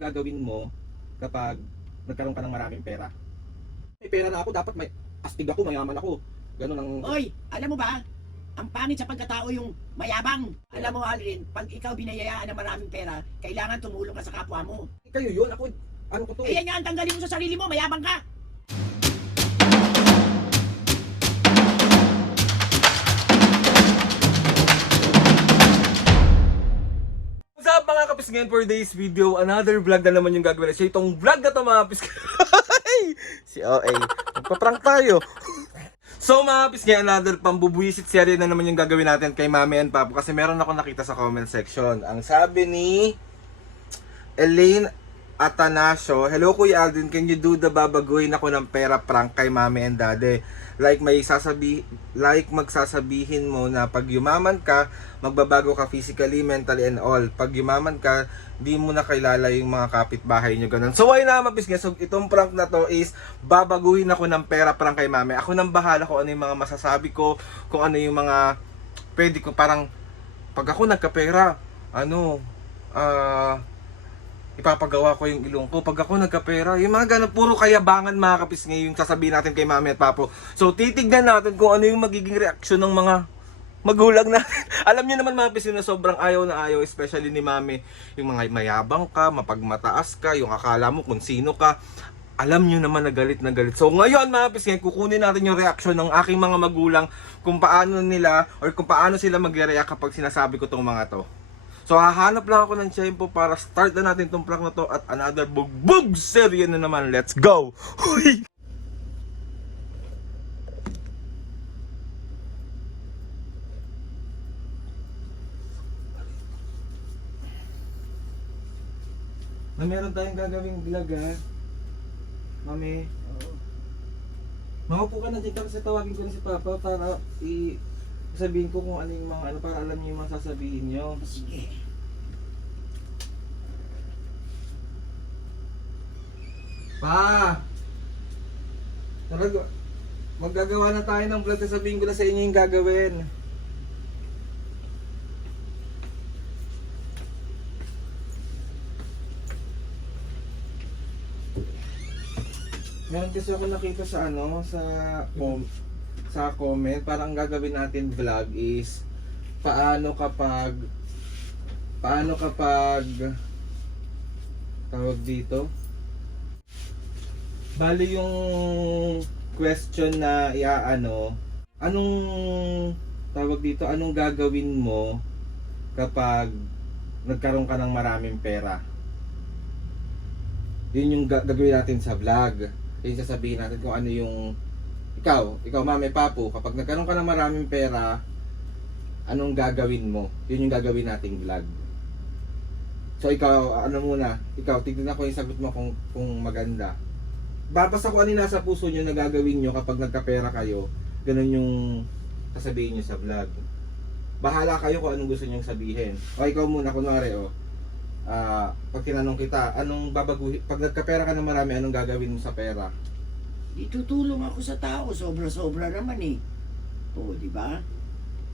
Gagawin mo kapag nagkaroon ka ng maraming pera? May pera na ako, dapat may astig ako, mayaman ako. Ganun ang... Oy, alam mo ba? Ang pangit sa pagkatao yung mayabang. Alam mo, Alvin, pag ikaw binayayaan ng maraming pera, kailangan tumulong ka sa kapwa mo. Kayo yun, ako, ano ko to Eh yan nga ang tanggalin mo sa sarili mo, mayabang ka. What's up mga kapis, ngayon for today's video, another vlog na naman yung gagawin. So itong vlog na to mga kapis, si OA, magpa-prank tayo. So mga kapis, ngayon another pambubuisit serye na naman yung gagawin natin kay Mami and Papo. Kasi meron ako nakita sa comment section. Ang sabi ni Elaine Atanasio, hello Kuya Alden, can you do the babaguhin ako ng pera prank kay Mami and Daddy? Like magsasabihin mo na pag yumaman ka, magbabago ka physically, mentally and all. Pag yumaman ka, di mo na kilala yung mga kapitbahay nyo, ganun. So why na mapis nga, so itong prank na to is babaguhin ako ng pera prank kay Mami. Ako nang bahala kung ano yung mga masasabi ko, kung ano yung mga pwede ko, parang pag ako nagkapera, ipapagawa ko yung ilong ko. Pag ako nagkapera, yung mga ganun, puro kayabangan mga kapis ngayon yung sasabihin natin kay Mami at Papo. So titignan natin kung ano yung magiging reaksyon ng mga magulang natin. Alam niyo naman mga kapis na sobrang ayaw na ayaw, especially ni Mami, yung mga mayabang ka, mapagmataas ka, yung akala mo kung sino ka. Alam niyo naman na galit na galit. So ngayon mga kapis, ngayon kukunin natin yung reaksyon ng aking mga magulang kung paano nila or kung paano sila magre-react kapag sinasabi ko tong mga to. So hahanap lang ako ng tiyempo para start na natin itong prank na to at another bugbog serye na naman. Let's go! Huy! Meron tayong gagawing vlog ha. Mami. Maupo ka na dito kasi tawagin ko na si Papa para sabihin ko kung ano yung mga ano para alam niyo yung mga sasabihin niyo. Sige. Pa! Talaga, maggagawa na tayo ng vlog, sasabihin ko na sa inyo yung gagawin. Meron kasi ako nakita sa sa comment, parang gagawin natin vlog is paano kapag tawag dito, bali yung question na anong tawag dito, anong gagawin mo kapag nagkaroon ka ng maraming pera. Yun yung gagawin natin sa vlog. Yung sasabihin natin kung ano yung ikaw Mami, Papo, kapag nagkaroon ka ng maraming pera, anong gagawin mo? Yun yung gagawin nating vlog. So ikaw, tignan ko yung sagot mo kung maganda. Babasa ko ano yung nasa puso nyo na gagawin nyo kapag nagkapera kayo. Ganun yung sasabihin nyo sa vlog. Bahala kayo kung anong gusto nyo sabihin. O ikaw muna, kunwari pag tinanong kita, anong babaguhin, pag nagkapera ka ng marami, anong gagawin mo sa pera? Itutulong ako sa tao, sobra-sobra naman eh. O, di ba?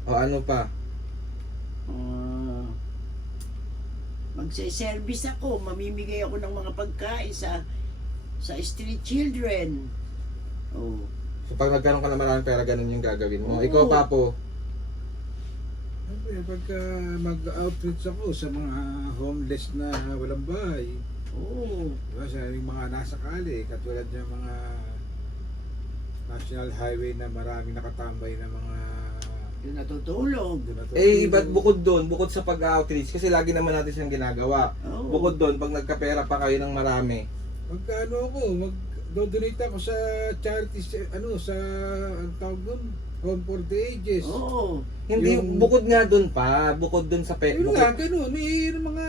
O ano pa? Magse-service ako, mamimigay ako ng mga pagkain sa street children. Oh. So pag nagkaroon ka ng maraming pera, ganun yung gagawin mo. Oo. Ikaw, Papo? Pagka mag-outreach ako sa mga homeless na walang bahay, Oh. diba, sa yung mga nasa kali, katulad ng mga national highway na maraming nakatambay na mga Yung natutulog. Ba't bukod doon, bukod sa pag-outreach, kasi lagi naman natin siyang ginagawa. Oo. Bukod doon, pag nagkapera pa kayo ng marami, Magkano ako, mag-donate ako sa charities, sa, ang tawag doon, Home for the Ages. Oo. hindi, Yung- bukod nga doon pa, bukod doon sa Yun nga, ganun, yung mga,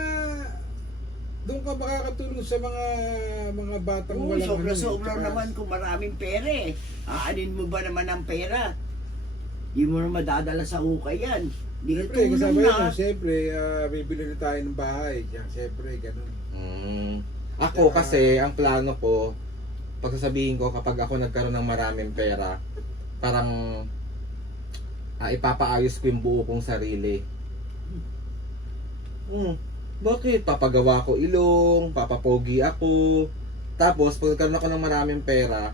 doon ka makakatulong sa mga batang Oo, walang sobra-sobra tsaka- naman kung maraming pera eh. Aanin mo ba naman ang pera? Di mo na madadala sa hukay yan. Di ka Siyempre, tulong kasama na. yun, siyempre, bibili na tayo ng bahay. Yan, siyempre, ganun. Ako kasi, ang plano ko, pagsasabihin ko kapag ako nagkaroon ng maraming pera, parang ipapaayos ko yung buo kong sarili. Bakit? Papagawa ko ilong, papapogi ako. Tapos, pag nagkaroon ako ng maraming pera,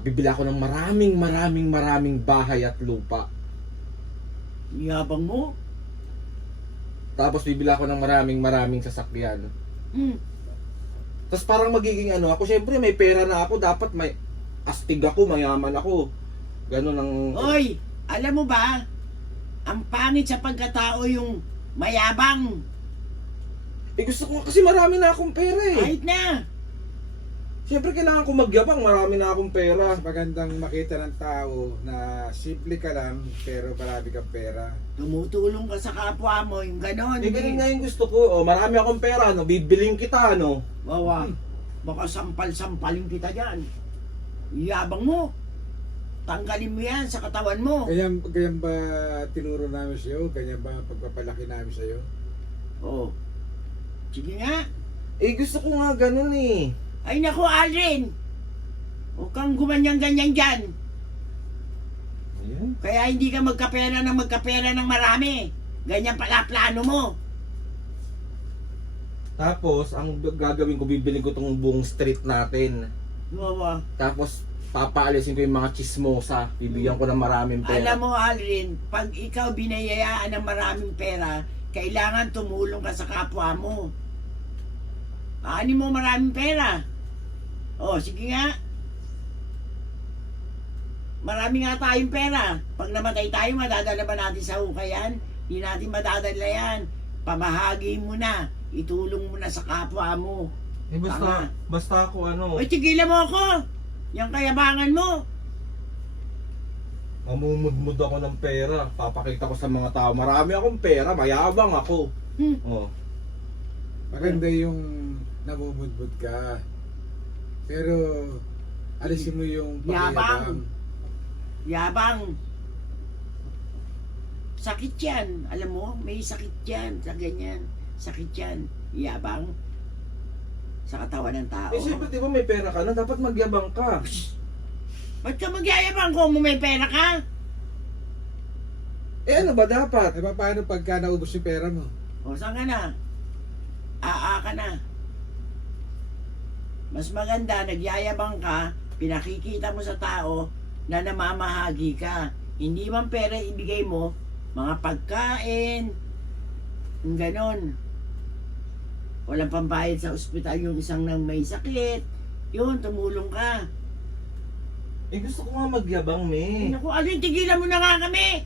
bibili ako ng maraming bahay at lupa. Yabang mo. Tapos, bibili ako ng maraming sasakyan. Hmm. Tapos, parang magiging ano, ako syempre may pera na ako, dapat may astig ako, mayaman ako. Ganun ang... Hoy, alam mo ba? Ang pangit sa pagkatao yung mayabang. Eh, gusto ko kasi marami na akong pera eh. Kahit na. Siyempre, kailangan ko magyabang, marami na akong pera. Mas magandang makita ng tao na simple ka lang pero marami kang pera. Tumutulong ka sa kapwa mo, yung ganon. Eh, ganun nga yung gusto ko. Oh, marami akong pera, no? Bibiling kita, no? Wawa, baka sampal-sampalin kita dyan. Yabang mo. Tanggalin mo yan sa katawan mo. Ganyan ba tinuro namin sa'yo? Ganyan ba pagpapalaki namin sa'yo? Oh. Sige nga. Eh, gusto ko nga ganun eh. Ay naku, Alvin. Huwag kang gumanyan-ganyan dyan. Ayan. Kaya hindi ka magkapera ng marami. Ganyan pala plano mo. Tapos, ang gagawin ko, bibiling ko tong buong street natin. Wawa. Tapos, papaalisin ko yung mga chismosa. Bibigyan ko ng maraming pera. Alam mo, Alvin, pag ikaw binayayaan ng maraming pera, kailangan tumulong ka sa kapwa mo. Ani mo maraming pera. Oh, sige nga. Marami nga tayong pera. Pag namatay tayo, madadala ba natin sa hukayan? Hindi natin madadala yan. Pamahagi mo na. Itulong mo na sa kapwa mo. Eh, Tama. basta ako ano, Uy, tigilan mo ako. Yung kayabangan mo. mamumudmud ako ng pera. Papakita ko sa mga tao, marami akong pera, mayabang ako. Oh. Maganda yung namumudmud ka. Pero alisin mo yung Yabang. pakiyabang. Yabang. Sakit yan. Alam mo, may sakit yan sa ganyan. Sakit yan. Yabang. Sa katawan ng tao. Eh, siyempre, di ba may pera ka na, dapat magyabang ka. Ba't ka magyayabang kung may pera ka? Eh, ano ba dapat? Eh paano pagka naubos yung pera mo? O, saan ka na? Aa ka na. Mas maganda, nagyayabang ka, pinakikita mo sa tao na namamahagi ka. Hindi man pera ibigay mo, mga pagkain, yung ganon. Walang pambayad sa ospital yung isang nang may sakit. Yun, tumulong ka. Eh, gusto ko nga magyabang, Ay, me. naku, Alvin, tigilan mo na nga kami.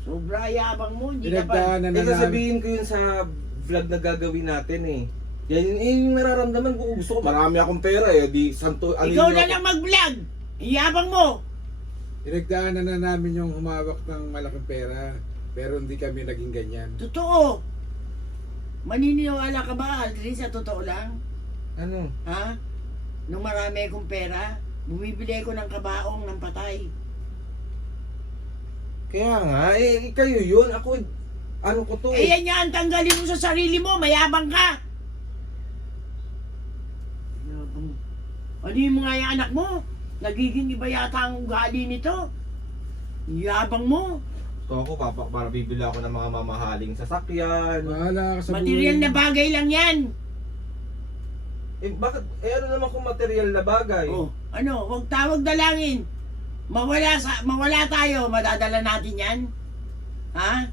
Sobra yabang mo, hindi ka pa. Pinagdaanan na Eh, namin. sasabihin ko yun sa vlog na gagawin natin eh. Yan yung nararamdaman ko. Gusto ko, marami akong pera eh. Di, santo, Ikaw na lang mag-vlog. Yabang mo. Pinagdaanan na namin yung humawak ng malaking pera. Pero hindi kami naging ganyan. Totoo. Maniniwala ka ba, Aldrin, sa totoo lang? Ano? Ha? Nung marami akong pera, bumibili ko ng kabaong ng patay. Kaya nga, eh, kayo yun. Ako, ano ko to Eh eh. yan yan, tanggalin mo sa sarili mo, mayabang ka. Yabang. Ano yung mga yung anak mo? Nagiging iba yata ang ugali nito. Yabang mo. Gusto ako, para bibili ako ng mga mamahaling sasakyan. Bahala ka sa Material na bagay lang yan. Eh, bakit? Eh, ano naman kung material na bagay? Oh, ano, huwag tawag dalangin. Mawala tayo, madadala natin yan. Ha?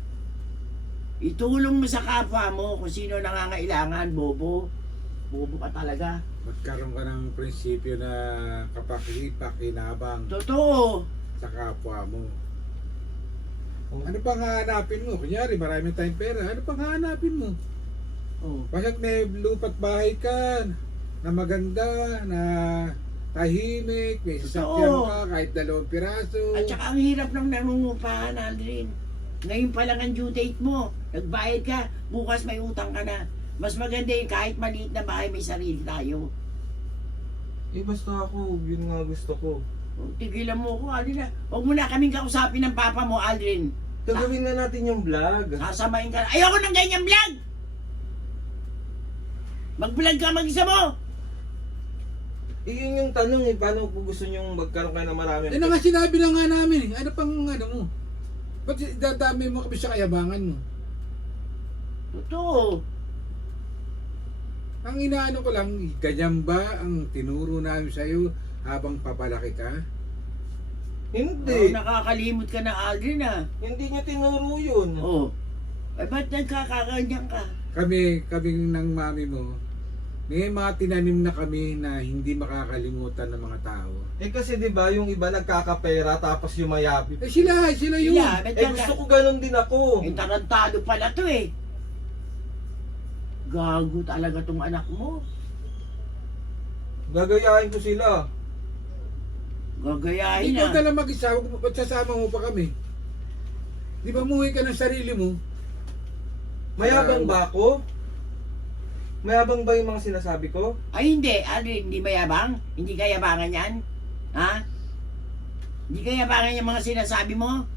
Itulong mo sa kapwa mo kung sino nangangailangan, bobo. Bobo ka talaga. Magkaroon ka ng prinsipyo na kapakipakinabang Totoo. sa kapwa mo. Ano pang hahanapin mo? Kunyari, marami tayong pera. Ano pang hahanapin mo? Oh. Bakit may lupa't bahay ka na maganda, na tahimik, may sasakyan Totoo. ka kahit 2 piraso. At saka ang hirap ng nangungupahan, Aldrin. Ngayon pa lang ang due date mo. Nagbayad ka, bukas may utang ka na. Mas maganda yung kahit maliit na bahay, may sarili tayo. Eh, basta ako, yun nga gusto ko. Tigilan mo ko, Aldrin. Huwag mo na kaming kausapin ng papa mo, Aldrin. Gagawin na natin yung vlog. Sasamayin ka. Ayoko ng ganyan vlog! Mag-vlog ka mag-isa mo! Eh, yun yung tanong eh, paano kung gusto nyong magkaroon kayo ng marami? Yan na nga sinabi na nga namin. Ano pang ano mo? Ba't dadami mo kami sa kayabangan mo? Totoo. Ang inaano ko lang, ganyan ba ang tinuro namin sa'yo habang papalaki ka? Hindi. Nakakalimot ka na, Aldrin, ah. Hindi niya tinuro yun. Oh. Eh, ba't nagkakaganyan ka? Kaming ng mami mo, may mga tinanim na kami na hindi makakalimutan ng mga tao. Eh kasi 'di ba yung iba nagkakapera tapos yumayabi. Eh sila yun. Sila, ba't Eh gusto ko ganun din ako. Eh, tarantado pala to eh. Gago talaga tong anak mo. Gagayahin ko sila. Gagayahin Ikaw na. na lang mag-isa, ba't sasama mo pa kami? Di ba muwi ka ng sarili mo? Mayabang ba ako? Mayabang ba yung mga sinasabi ko? Ay hindi, Aldrin, hindi mayabang? Hindi kayabangan yan? Ha? Hindi kayabangan yung mga sinasabi mo?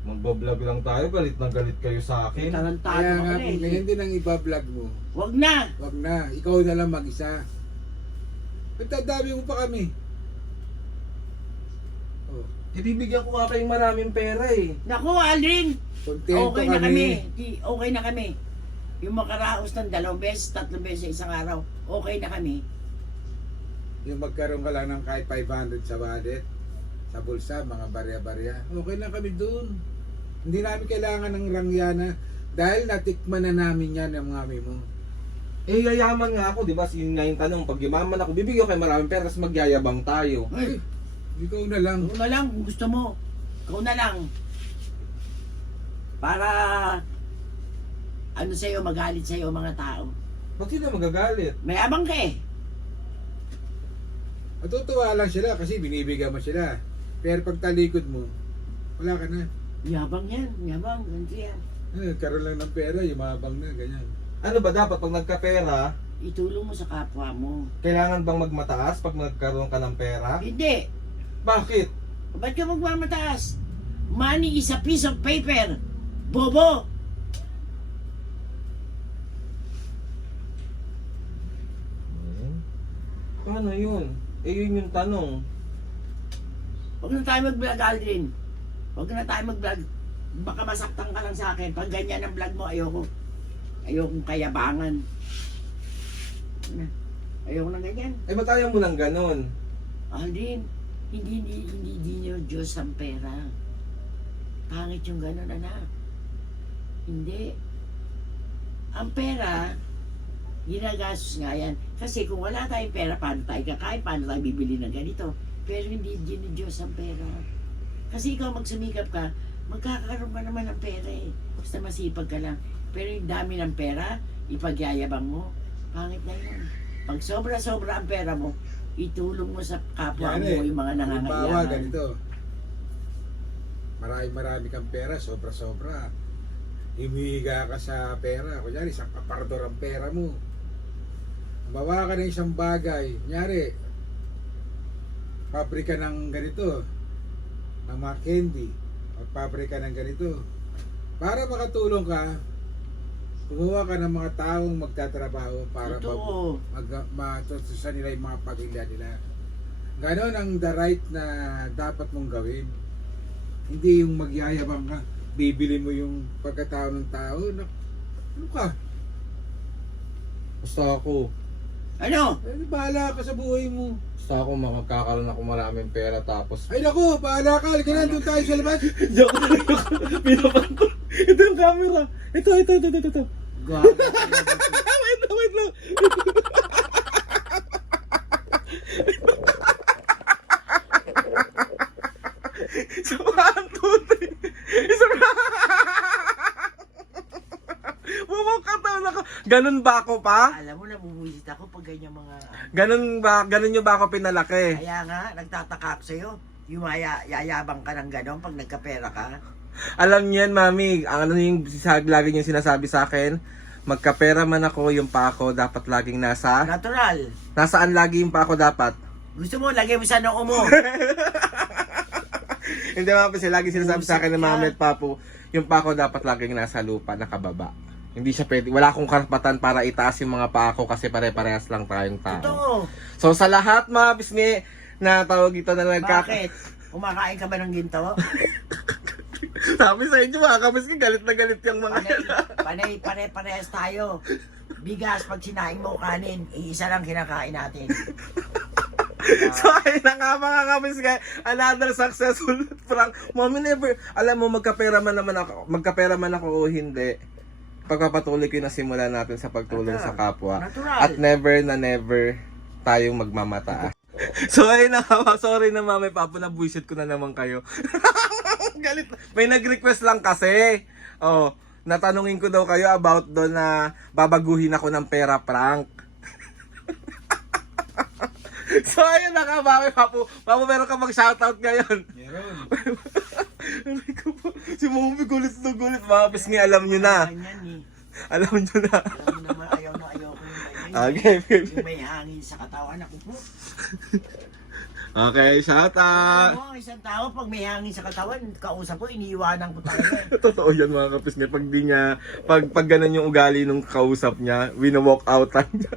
Magbablog lang tayo, galit na galit kayo sa akin. Tarantado Kaya ka nga pala po, eh. ganyan din ang iba-vlog mo. Wag na! Wag na, ikaw na lang mag-isa. Pagtadami mo pa kami. Oh, Ibibigyan ko nga kayong maraming pera eh. Naku, Aldrin! kontento Okay na kami. Okay na kami. Yung makaraos ng 2 beses, 3 beses sa isang araw, okay na kami. Yung magkaroon ka lang ng kahit 500 sa wallet, sa bulsa, mga barya-barya. Okay na kami dun. Hindi namin kailangan ng rangyana dahil natikman na namin yan ng mami mo. Eh yayaman nga ako, di ba? Yun nga yung tanong, pag yumaman ako, bibigyan ko kayo maraming pera, tapos magyayabang tayo. Ay, Ikaw na lang. ikaw na lang kung gusto mo. Ikaw na lang. Para ano sa'yo, magalit sa'yo mga tao. Ba't sila magagalit? Mayabang ka eh. Matutuwa lang sila kasi binibigyan mo sila. Pero pag talikod mo, wala ka na. Yabang yan, yabang, ganito yan. Karoon lang ng pera, yumabang na, ganyan. Ano ba dapat pag nagkapera, Itulong mo sa kapwa mo. kailangan bang magmataas pag nagkaroon ka ng pera? Hindi. Bakit? Ba't ka magmamataas? Money is a piece of paper. Bobo! Ano yun? Eh yun yung tanong. Huwag na tayo mag-vlog, Aldrin. Huwag na tayo mag-vlog. Baka masaktan ka lang sa akin. Pag ganyan ang vlog mo, ayoko. Ayokong kayabangan. Ayoko na ganyan. Eh ba't ayaw mo ng ganon? Aldrin, hindi niyo Diyos ang pera. Pangit yung gano'n, anak. Hindi. Ang pera, ginagastos nga yan. Kasi kung wala tayong pera, paano tayo kakain? Paano tayo bibili ng ganito? Pero hindi Diyos ang pera. Kasi ikaw magsumikap ka, magkakaroon ka naman ng pera eh. Basta masipag ka lang. Pero yung dami ng pera, ipagyayabang mo, pangit na yun. Pag sobra-sobra ang pera mo, itulong mo sa kapwa Yan mo eh. yung mga Halimbawa, nangangailangan. ganito. Marami kang pera, sobra-sobra. Himihiga ka sa pera. Kunyari, isang aparador ang pera mo. Bawa ka ng isang bagay. Kunyari, pabrika ng ganito, ng mga candy, o pabrika ng ganito. Para makatulong ka, kumuha ka ng mga taong magtatrabaho para Totoo. matutusan nila yung mga pamilya nila. Ganon ang the right na dapat mong gawin. Hindi yung magyayabang ka, bibili mo yung pagkatao ng tao. Ano ka? Basta ako. Ano? Eh, bahala ka sa buhay mo. Basta ako makakaroon ako maraming pera tapos... Ay naku, bahala ka. Halika na, doon tayo sa labas. Joke. Pinapan ko. Ito yung camera. Ito. Gago. Wait lang. So, 1, 2, 3. Isang... Bumukataon ako. Ganun ba ako pa? Alam mo, nabubuisit ako pag ganyan mga... Ganun nyo ba ako pinalaki? Kaya nga, nagtataka ako sa'yo. Yung yayabang ka ng gano'n pag nagkapera ka. Alam niyan, mami, ano yung lagi yung sinasabi sa akin? Magkapera man ako, yung pa ako dapat laging nasa... Natural. Nasaan lagi yung pa ako dapat? Gusto mo, lagay mo sa noo mo. Hindi naman kasi lagi sinasabi sa akin ng mami at papo, yung pa ako dapat laging nasa lupa, nakababa. Hindi siya pwede, wala akong karapatan para itaas yung mga pa ako kasi pare-parehas lang tayong tao. Totoo. So sa lahat mga bisngi na tawag ito na Bakit? Kumakain ka ba ng ginto? Sabi sa inyo mga kapisngi, galit na galit yung mga yan. Pare-parehas tayo. Bigas, pag sinaing mo kanin, iisa lang kinakain natin. So ayun na nga mga kapisngi, another successful prank. Mami never, alam mo magkapera man ako o hindi, pagpapatuloy ko yung nasimula natin sa pagtulong sa kapwa. Natural. At never na never tayong magmamata. So ayun na nga, sorry na mami, papa, nabuisit ko na naman kayo. Galit. May nag-request lang kasi. Oh, natanungin ko daw kayo about doon na babaguhin ako ng pera prank. So ayun na nga, mami, papu, meron ka mag-shoutout ngayon. Meron. Si Mommy gulit na gulit, mga kapisngi, alam nyo na. Ganyan eh. Alam nyo na. Alam mo naman, ayaw ko yung Okay, baby. yung may hangin sa katawan. Ako po. Okay, shoutout. Alam mo, isang tao, pag may hangin sa katawan, kausap ko, iniiwanan ko talaga. Totoo yan mga kapisngi. Pag di niya, pag ganun yung ugali nung kausap niya, wina-walk outan niya.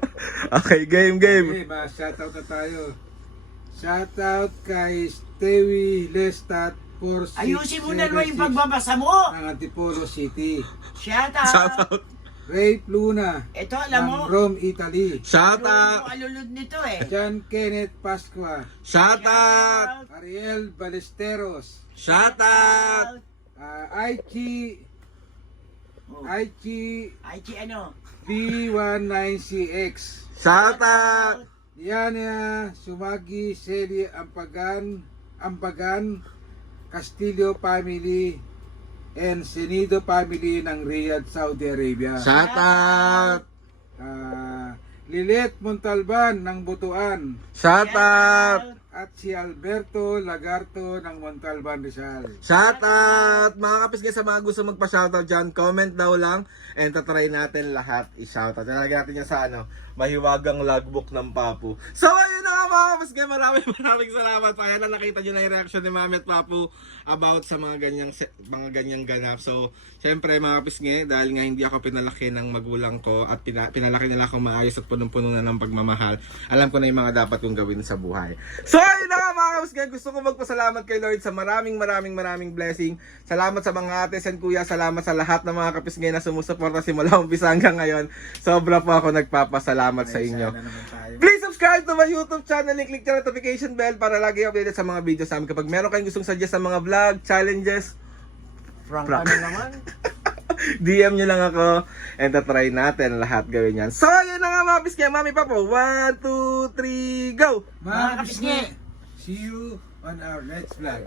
Okay, game. Okay, shoutout na tayo. Shoutout kay Stewie Lestat 467 Ayusin mo na naman yung pagbabasa mo. ng Antipolo City. Shout out. Shoutout. Ray Luna Ito, alam mo, ng Rome, Italy. Shoutout. alulod nito eh. John Kenneth Pascua. Shoutout. Ariel Balesteros. Shoutout. Aichi Oh. Aichi Ay, ano? B19CX. Shoutout. Diana Sumagi Seli Ambagan Castillo family and Senido family ng Riyadh, Saudi Arabia. Shoutout. Lilet Montalban ng Butuan Shoutout. at si Alberto Lagarto ng Montalban, Rizal. Shoutout! Mga kapisngi, sa mga gusto magpa-shoutout dyan, comment daw lang and tatry natin lahat i-shoutout. Nalagyan natin yan sa mahiwagang logbook ng Papu. So ayun na nga mga kapisngi, maraming salamat. Kaya na nakita nyo na yung reaction ni Mami at Papu about sa mga ganyang ganap. So syempre mga kapisngi, dahil nga hindi ako pinalaki ng magulang ko at pinalaki nila akong maayos at punong-puno na ng pagmamahal, alam ko na yung mga dapat kong gawin sa buhay. So ayun na nga mga kapisngi, gusto ko magpasalamat kay Lord sa maraming blessing. Salamat sa mga ates and kuya, salamat sa lahat ng mga kapisngi na sumusuporta simula umpisa hanggang ngayon. Sobra po ako nagpapasalamat sa inyo. Sana naman tayo. Please subscribe to my YouTube channel and click the notification bell para lagi updated sa mga videos namin. Kapag meron kayong gustong suggest sa mga vlog, challenges, Frank, Frank. ano naman? DM nyo lang ako and tatry natin lahat gawin yan. So yun na nga mga kapisngi, Mami Papu, 1, 2, 3, go! Mga kapisngi, see you on our next vlog.